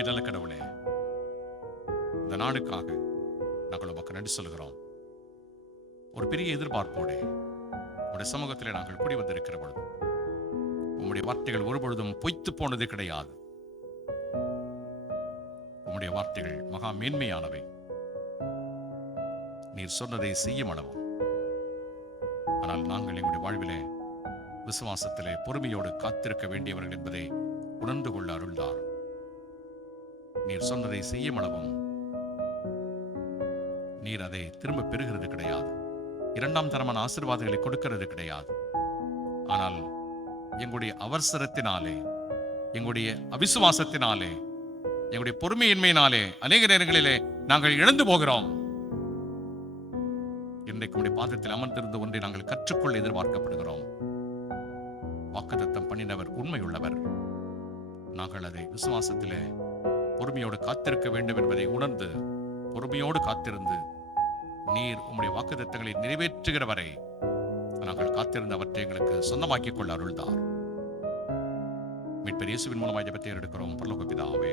அன்பின் நல்ல கடவுளே. இந்த நாடுக்காக நாங்கள் உமக்கு நன்றி சொல்கிறோம் ஒரு பெரிய எதிர்பார்ப்போடு உடைய சமூகத்தில் நாங்கள் கூடி வந்திருக்கிற பொழுது உம்முடைய வார்த்தைகள் ஒருபொழுதும் பொய்த்து போனது கிடையாது. உம்முடைய வார்த்தைகள் மகா மேன்மையானவை. நீர் சொன்னதை செய்யும் அளவும் ஆனால் நாங்கள் எங்களுடைய வாழ்விலே விசுவாசத்திலே பொறுமையோடு காத்திருக்க வேண்டியவர்கள் என்பதை உணர்ந்து கொள்ள அருள்தார் நீர் சொன்னதை செய்யும் அளவும் நீர் அதை திரும்ப பெறுகிறது கிடையாது. இரண்டாம் தரமான ஆசிர்வாதங்களை கொடுக்கிறது கிடையாது. ஆனால் எங்களுடைய அவசரத்தினாலே எங்களுடைய அவிசுவாசத்தினாலே எங்களுடைய பொறுமையின்மையினாலே அநேக நேரங்களிலே நாங்கள் இழந்து போகிறோம். இன்றைக்கு உடைய பாதத்தில் அமர்ந்திருந்து ஒன்றை நாங்கள் கற்றுக்கொள்ள எதிர்பார்க்கப்படுகிறோம். வாக்குத்தத்தம் பண்ணினவர் உண்மையுள்ளவர். நாங்கள் அதை விசுவாசத்திலே பொறுமையோடு காத்திருக்க வேண்டும் என்பதை உணர்ந்து பொறுமையோடு காத்திருந்து நீர் உம்முடைய வாக்குத்தத்தங்களை நிறைவேற்றுகிற வரை நாங்கள் காத்திருந்த அவற்றை எங்களுக்கு சொந்தமாக்கிக் கொள்ள அருள்தார். மீட்பர் இயேசுவின் மூலமாக ஜபத்தை எடுக்கிறோம் பரலோக பிதாவே